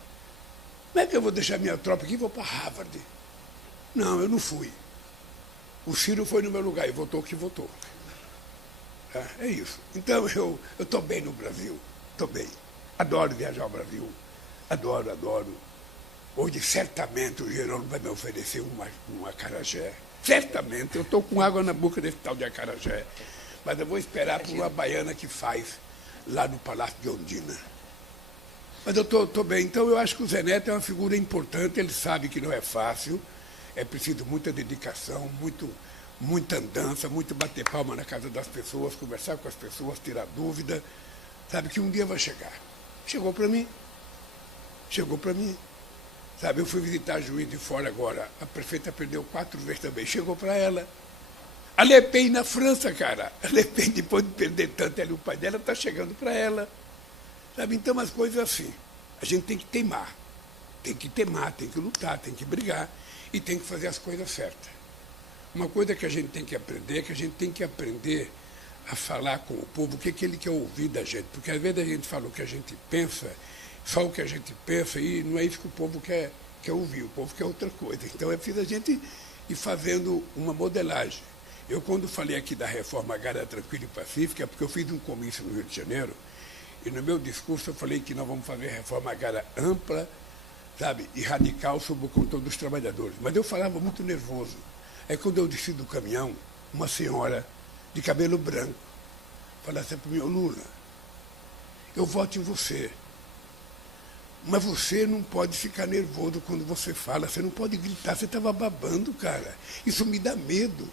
Como é que eu vou deixar minha tropa aqui e vou para Harvard? Não, eu não fui. O Ciro foi no meu lugar e votou o que votou. É isso. Então, eu estou bem no Brasil, estou bem. Adoro viajar ao Brasil, adoro. Hoje, certamente, o Jerônimo vai me oferecer um acarajé. Certamente, eu estou com água na boca desse tal de acarajé. Mas eu vou esperar por uma baiana que faz lá no Palácio de Ondina. Mas eu estou bem. Então, eu acho que o Zé Neto é uma figura importante, ele sabe que não é fácil, é preciso muita dedicação, muita andança, muito bater palma na casa das pessoas, conversar com as pessoas, tirar dúvida. Sabe que um dia vai chegar. Chegou para mim. Sabe, eu fui visitar Juiz de Fora agora. A prefeita perdeu 4 vezes também. Chegou para ela. A Le Pen na França, cara. A Le Pen, depois de perder tanto, ela e o pai dela, está chegando para ela. Sabe, então, as coisas assim. A gente tem que teimar. Tem que lutar, tem que brigar. E tem que fazer as coisas certas. Uma coisa que a gente tem que aprender é que a gente tem que aprender a falar com o povo o que ele quer ouvir da gente. Porque às vezes a gente fala o que a gente pensa, só o que a gente pensa, e não é isso que o povo quer ouvir. O povo quer outra coisa. Então é preciso a gente ir fazendo uma modelagem. Eu, quando falei aqui da reforma agrária tranquila e pacífica, é porque eu fiz um comício no Rio de Janeiro, e no meu discurso eu falei que nós vamos fazer reforma agrária ampla, sabe, e radical sobre o controle dos trabalhadores. Mas eu falava muito nervoso. Aí, quando eu desci do caminhão, uma senhora de cabelo branco falou assim para mim, Lula, eu voto em você, Mas você não pode ficar nervoso quando você fala, você não pode gritar, você estava babando, cara. Isso me dá medo.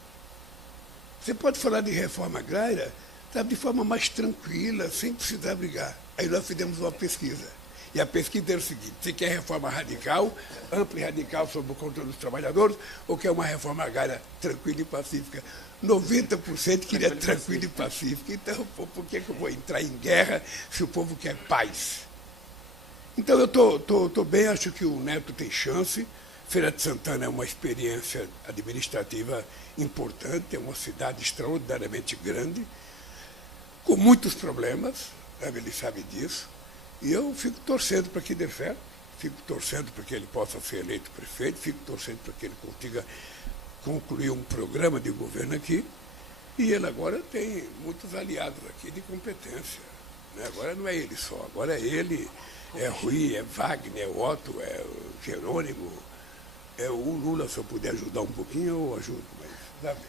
Você pode falar de reforma agrária, sabe, de forma mais tranquila, sem precisar brigar. Aí nós fizemos uma pesquisa. E a pesquisa era o seguinte: você quer reforma radical, ampla e radical sobre o controle dos trabalhadores, ou quer uma reforma agrária tranquila e pacífica? 90% queria tranquila e pacífica. Então, por que eu vou entrar em guerra se o povo quer paz? Então, eu estou bem, acho que o Neto tem chance. Feira de Santana é uma experiência administrativa importante, é uma cidade extraordinariamente grande, com muitos problemas, ele sabe disso. E eu fico torcendo para que dê certo, fico torcendo para que ele possa ser eleito prefeito, fico torcendo para que ele consiga concluir um programa de governo aqui. E ele agora tem muitos aliados aqui de competência, né? Agora não é ele só, agora é ele, é Rui, é Wagner, é Otto, é o Jerônimo, é o Lula. Se eu puder ajudar um pouquinho, eu ajudo, mas sabe,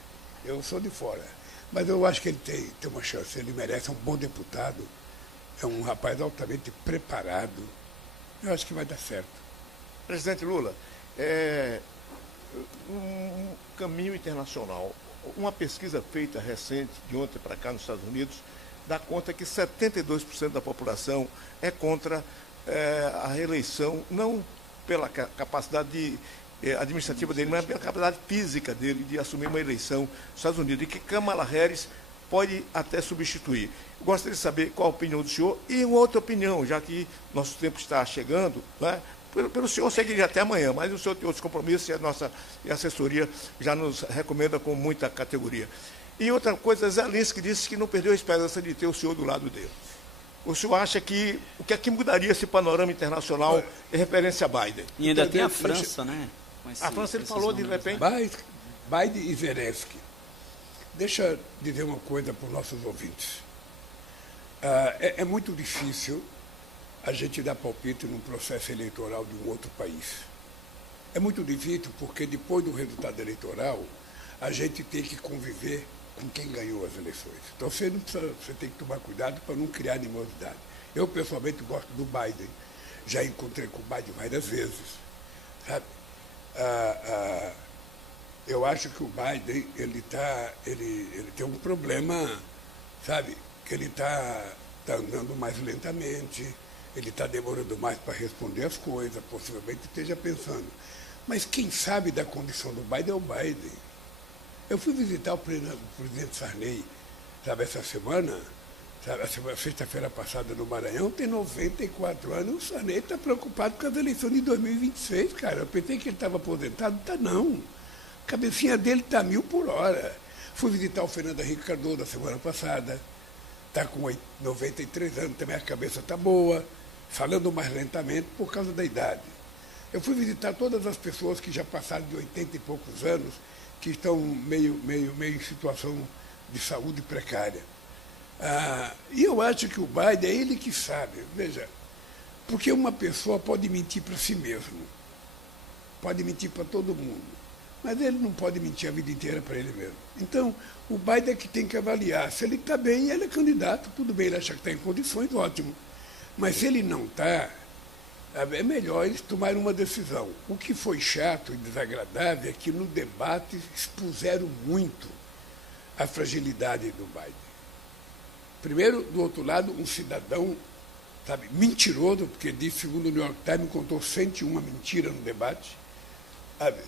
eu sou de fora. Mas eu acho que ele tem uma chance, ele merece, é um bom deputado. É um rapaz altamente preparado. Eu acho que vai dar certo. Presidente Lula, um caminho internacional. Uma pesquisa feita recente, de ontem para cá, nos Estados Unidos, dá conta que 72% da população é contra a reeleição, não pela capacidade administrativa dele, mas pela capacidade física dele de assumir uma eleição nos Estados Unidos, e que Kamala Harris pode até substituir. Gostaria de saber qual a opinião do senhor e uma outra opinião, já que nosso tempo está chegando, né? Pelo senhor seguiria até amanhã, mas o senhor tem outros compromissos e a assessoria já nos recomenda com muita categoria. E outra coisa, Zelensky disse que não perdeu a esperança de ter o senhor do lado dele. O senhor acha que o que é que mudaria esse panorama internacional em referência a Biden? E ainda tem a França, né? A França, ele falou de repente... Biden e Zelensky. Deixa eu dizer uma coisa para os nossos ouvintes. É muito difícil a gente dar palpite num processo eleitoral de um outro país. É muito difícil porque depois do resultado eleitoral, a gente tem que conviver com quem ganhou as eleições. Então você tem que tomar cuidado para não criar animosidade. Eu, pessoalmente, gosto do Biden. Já encontrei com o Biden várias vezes. Sabe? Eu acho que o Biden ele tem um problema, sabe? Que ele está andando mais lentamente, ele está demorando mais para responder as coisas, possivelmente esteja pensando. Mas quem sabe da condição do Biden é o Biden. Eu fui visitar o presidente Sarney, sabe, essa semana, sabe, sexta-feira passada no Maranhão, tem 94 anos, o Sarney está preocupado com as eleições de 2026, cara. Eu pensei que ele estava aposentado, está não. A cabecinha dele está 1000 por hora. Fui visitar o Fernando Henrique Cardoso na semana passada, está com 93 anos, também a cabeça está boa, falando mais lentamente por causa da idade. Eu fui visitar todas as pessoas que já passaram de 80 e poucos anos, que estão meio em situação de saúde precária. E eu acho que o Biden é ele que sabe, veja, porque uma pessoa pode mentir para si mesmo, pode mentir para todo mundo, mas ele não pode mentir a vida inteira para ele mesmo. Então, o Biden é que tem que avaliar. Se ele está bem, ele é candidato, tudo bem, ele acha que está em condições, ótimo. Mas se ele não está, é melhor eles tomarem uma decisão. O que foi chato e desagradável é que no debate expuseram muito a fragilidade do Biden. Primeiro, do outro lado, um cidadão, sabe, mentiroso, porque disse, segundo o New York Times, contou 101 mentiras no debate, sabe?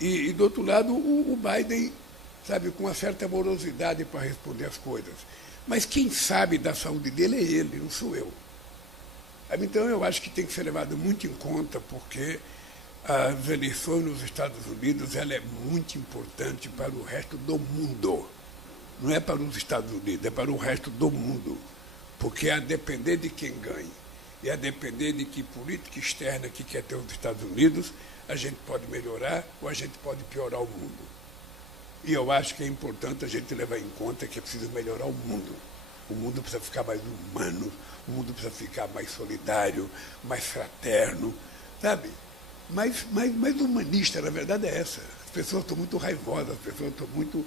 E do outro lado, o Biden, sabe, com uma certa morosidade para responder as coisas. Mas quem sabe da saúde dele é ele, não sou eu. Então, eu acho que tem que ser levado muito em conta, porque as eleições nos Estados Unidos ela é muito importante para o resto do mundo. Não é para os Estados Unidos, é para o resto do mundo. Porque a depender de quem ganhe e a depender de que política externa que quer ter os Estados Unidos, a gente pode melhorar ou a gente pode piorar o mundo. E eu acho que é importante a gente levar em conta que é preciso melhorar o mundo. O mundo precisa ficar mais humano, o mundo precisa ficar mais solidário, mais fraterno, sabe? Mais humanista, na verdade é essa. As pessoas estão muito raivosas, as pessoas estão muito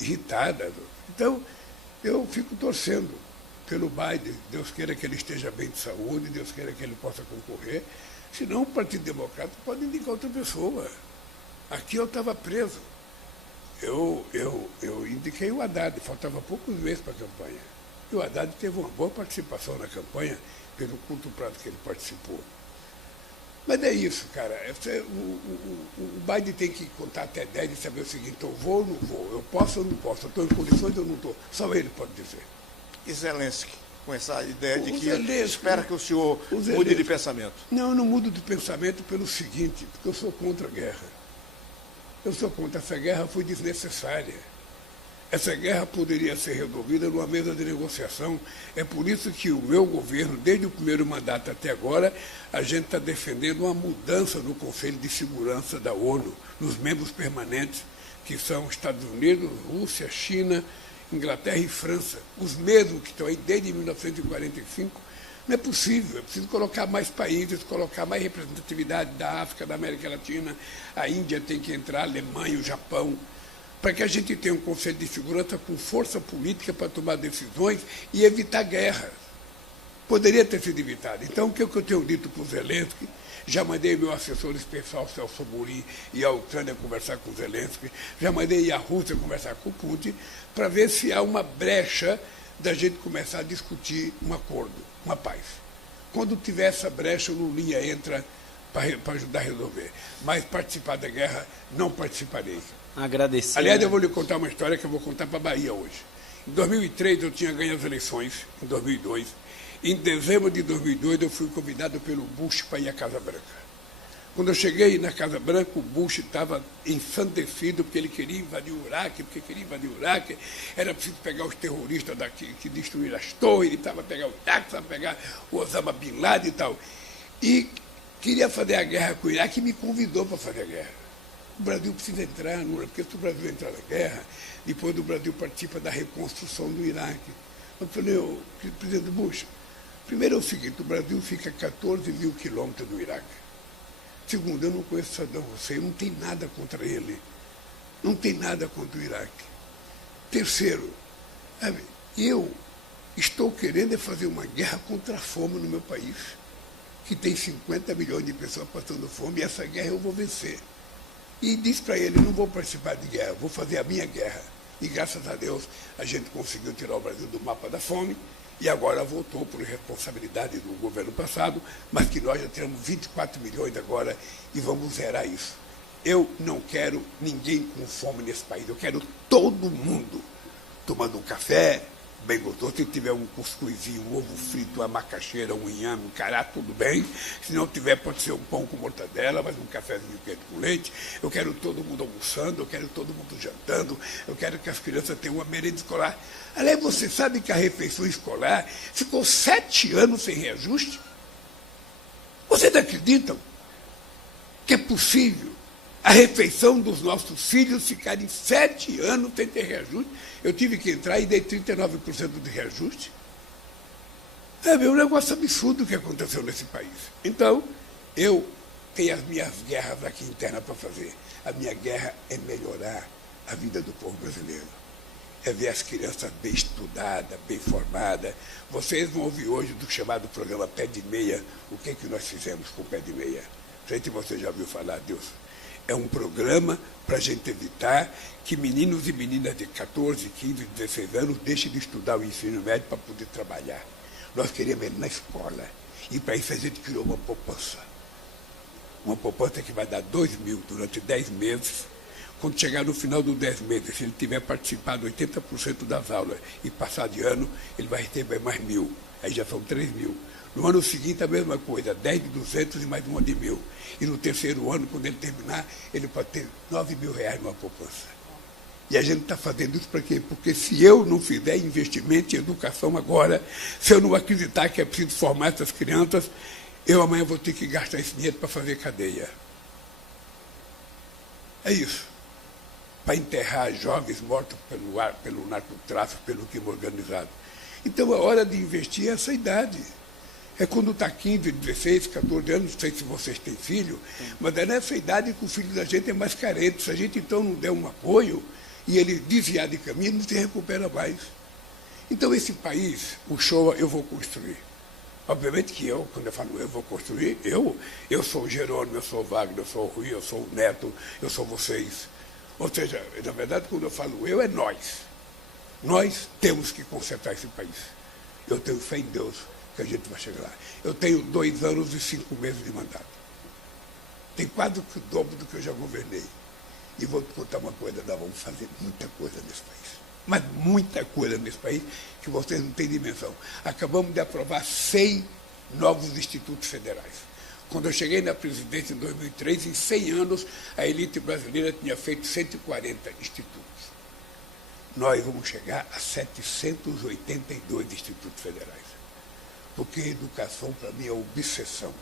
irritadas. Então, eu fico torcendo pelo Biden. Deus queira que ele esteja bem de saúde, Deus queira que ele possa concorrer. Senão o Partido Democrata pode indicar outra pessoa. Aqui eu estava preso. Eu indiquei o Haddad, faltava poucos meses para a campanha. E o Haddad teve uma boa participação na campanha, pelo curto prazo que ele participou. Mas é isso, cara. O Biden tem que contar até 10 e saber o seguinte: eu vou ou não vou, eu posso ou não posso, eu estou em condições ou não estou. Só ele pode dizer. E Zelensky, com essa ideia de que Zelensky, espera que o senhor mude de pensamento? Não, eu não mudo de pensamento pelo seguinte, porque eu sou contra a guerra. Eu sou contra. Essa guerra foi desnecessária. Essa guerra poderia ser resolvida numa mesa de negociação. É por isso que o meu governo, desde o primeiro mandato até agora, a gente está defendendo uma mudança no Conselho de Segurança da ONU, nos membros permanentes, que são Estados Unidos, Rússia, China, Inglaterra e França. Os mesmos que estão aí desde 1945. Não é possível, é preciso colocar mais países, colocar mais representatividade da África, da América Latina, a Índia tem que entrar, a Alemanha, o Japão, para que a gente tenha um Conselho de Segurança com força política para tomar decisões e evitar guerras. Poderia ter sido evitado. Então, o que eu tenho dito para o Zelensky, já mandei meu assessor especial, Celso Amorim, e a Ucrânia conversar com o Zelensky, já mandei a Rússia conversar com o Putin, para ver se há uma brecha da gente começar a discutir um acordo, uma paz. Quando tiver essa brecha, o Lulinha entra para ajudar a resolver. Mas participar da guerra, não participarei. Agradecer. Aliás, eu vou lhe contar uma história que eu vou contar para a Bahia hoje. Em 2003, eu tinha ganho as eleições, em 2002. Em dezembro de 2002, eu fui convidado pelo Bush para ir à Casa Branca. Quando eu cheguei na Casa Branca, o Bush estava ensandecido porque ele queria invadir o Iraque, era preciso pegar os terroristas daqui, que destruíram as torres, ele estava pegar o Iraque, estava pegar o Osama Bin Laden e tal. E queria fazer a guerra com o Iraque e me convidou para fazer a guerra. O Brasil precisa entrar, porque se o Brasil entrar na guerra, depois o Brasil participa da reconstrução do Iraque. Eu falei, presidente Bush, primeiro é o seguinte, o Brasil fica a 14 mil quilômetros do Iraque. Segundo, eu não conheço Saddam Hussein, não tem nada contra ele. Não tem nada contra o Iraque. Terceiro, eu estou querendo fazer uma guerra contra a fome no meu país, que tem 50 milhões de pessoas passando fome, e essa guerra eu vou vencer. E disse para ele, não vou participar de guerra, vou fazer a minha guerra. E graças a Deus a gente conseguiu tirar o Brasil do mapa da fome e agora voltou por responsabilidade do governo passado, mas que nós já temos 24 milhões agora e vamos zerar isso. Eu não quero ninguém com fome nesse país, eu quero todo mundo tomando um café, bem gostoso, se tiver um cuscuzinho, um ovo frito, uma macaxeira, um inhame, um cará, tudo bem. Se não tiver, pode ser um pão com mortadela, mas um cafezinho quente com leite. Eu quero todo mundo almoçando, eu quero todo mundo jantando, eu quero que as crianças tenham uma merenda escolar. Aliás, você sabe que a refeição escolar ficou 7 anos sem reajuste? Vocês acreditam que é possível a refeição dos nossos filhos ficarem 7 anos sem ter reajuste? Eu tive que entrar e dei 39% de reajuste. É um negócio absurdo que aconteceu nesse país. Então, eu tenho as minhas guerras aqui internas para fazer. A minha guerra é melhorar a vida do povo brasileiro. É ver as crianças bem estudadas, bem formadas. Vocês vão ouvir hoje do chamado programa Pé de Meia, o que nós fizemos com o Pé de Meia. Não sei se você já ouviu falar disso. É um programa para a gente evitar que meninos e meninas de 14, 15, 16 anos deixem de estudar o ensino médio para poder trabalhar. Nós queríamos ele na escola. E para isso a gente criou uma poupança. Uma poupança que vai dar 2 mil durante 10 meses. Quando chegar no final dos 10 meses, se ele tiver participado 80% das aulas e passar de ano, ele vai receber mais 1.000. Aí já são 3 mil. No ano seguinte, a mesma coisa, 10 de 200 e mais uma de 1.000. E no terceiro ano, quando ele terminar, ele pode ter 9 mil reais numa poupança. E a gente está fazendo isso para quê? Porque se eu não fizer investimento em educação agora, se eu não acreditar que é preciso formar essas crianças, eu amanhã vou ter que gastar esse dinheiro para fazer cadeia. É isso. Para enterrar jovens mortos pelo narcotráfico, pelo crime organizado. Então, a hora de investir é essa idade. É quando está 15, 16, 14 anos, não sei se vocês têm filho, mas é nessa idade que o filho da gente é mais carente. Se a gente, então, não der um apoio e ele desviar de caminho, não se recupera mais. Então, esse país, o Showa, eu vou construir. Obviamente que eu, quando eu falo eu vou construir, eu sou o Jerônimo, eu sou o Wagner, eu sou o Rui, eu sou o Neto, eu sou vocês. Ou seja, na verdade, quando eu falo eu, é nós. Nós temos que consertar esse país. Eu tenho fé em Deus que a gente vai chegar lá. Eu tenho 2 anos e 5 meses de mandato. Tem quase o dobro do que eu já governei. E vou te contar uma coisa, nós vamos fazer muita coisa nesse país. Mas muita coisa nesse país que vocês não têm dimensão. Acabamos de aprovar 100 novos institutos federais. Quando eu cheguei na presidência em 2003, em 100 anos, a elite brasileira tinha feito 140 institutos. Nós vamos chegar a 782 institutos federais. Porque a educação, para mim, é obsessão.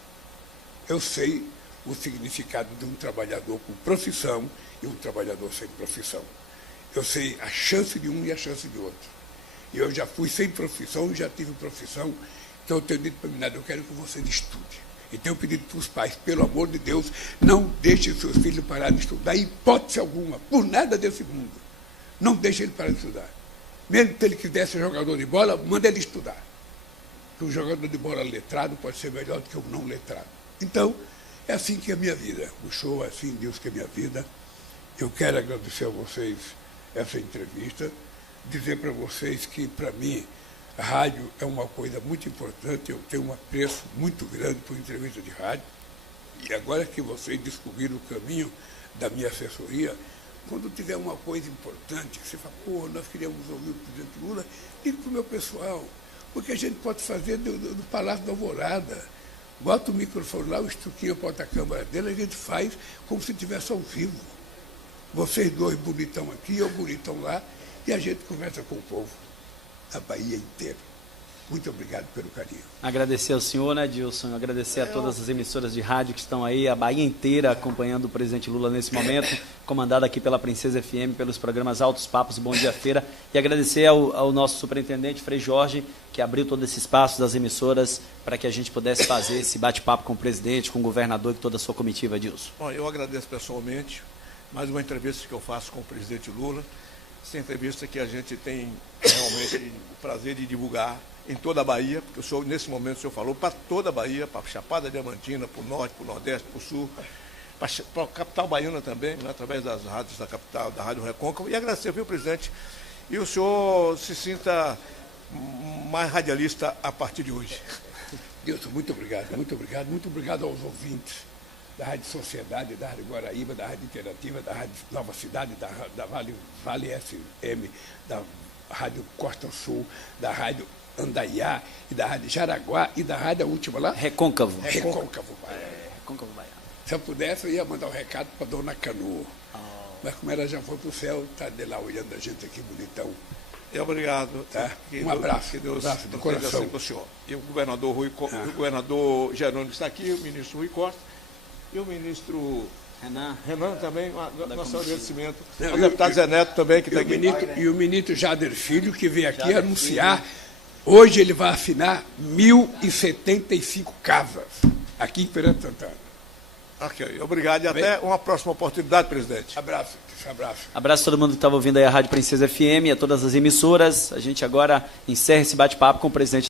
Eu sei o significado de um trabalhador com profissão e um trabalhador sem profissão. Eu sei a chance de um e a chance de outro. E eu já fui sem profissão e já tive profissão. Então eu tenho dito para mim, eu quero que você estude. E tenho pedido para os pais, pelo amor de Deus, não deixem seus filhos parar de estudar, em hipótese alguma, por nada desse mundo. Não deixem ele parar de estudar. Mesmo que ele quiser ser jogador de bola, manda ele estudar. Porque um jogador de bola letrado pode ser melhor do que um não letrado. Então, é assim que é a minha vida. O show é assim, Deus, que é a minha vida. Eu quero agradecer a vocês essa entrevista, dizer para vocês que, para mim, a rádio é uma coisa muito importante, eu tenho um apreço muito grande por entrevista de rádio, e agora que vocês descobriram o caminho da minha assessoria, quando tiver uma coisa importante, que você fala, pô, nós queríamos ouvir o presidente Lula, ligue para o meu pessoal, porque a gente pode fazer do Palácio da Alvorada, bota o microfone lá, o Estuquinho bota a câmera dele, a gente faz como se estivesse ao vivo. Vocês dois bonitão aqui, eu bonitão lá, e a gente conversa com o povo, a Bahia inteira. Muito obrigado pelo carinho. Agradecer ao senhor, né, Dilson? Agradecer a todas as emissoras de rádio que estão aí, a Bahia inteira acompanhando o presidente Lula nesse momento, comandado aqui pela Princesa FM, pelos programas Altos Papos e Bom Dia Feira. E agradecer ao nosso superintendente, Frei Jorge, que abriu todo esse espaço das emissoras para que a gente pudesse fazer esse bate-papo com o presidente, com o governador e toda a sua comitiva, Dilson. Bom, eu agradeço pessoalmente. Mais uma entrevista que eu faço com o presidente Lula. Essa entrevista que a gente tem realmente o prazer de divulgar em toda a Bahia, porque o senhor, nesse momento, o senhor falou para toda a Bahia, para a Chapada Diamantina, para o Norte, para o Nordeste, para o Sul, para a capital baiana também, né, através das rádios da capital, da Rádio Recôncavo. E agradecer, viu, presidente? E o senhor se sinta mais radialista a partir de hoje. Dilson, muito obrigado, muito obrigado. Muito obrigado aos ouvintes da Rádio Sociedade, da Rádio Guaraíba, da Rádio Interativa, da Rádio Nova Cidade, da Vale FM, da Rádio Costa Sul, da Rádio Andaiá, e da Rádio Jaraguá, e da Rádio, a última lá? Recôncavo. Recôncavo, Recôncavo Bahia. Se eu pudesse, eu ia mandar um recado para Dona Canoa. Mas como ela já foi para o céu, está de lá olhando a gente aqui bonitão. Obrigado. Tá? Um abraço. Que Deus abraço do coração. Assim para o senhor. E o governador, o governador Jerônimo está aqui, o ministro Rui Costa, e o ministro Renan também, nosso agradecimento. O deputado Zé Neto também, que está aqui. E o ministro Jader Filho, que veio aqui anunciar, hoje ele vai assinar 1.075 casas aqui em Feira de Santana. Ok, obrigado e até uma próxima oportunidade, presidente. Abraço. Abraço a todo mundo que estava ouvindo aí a Rádio Princesa FM, a todas as emissoras. A gente agora encerra esse bate-papo com o presidente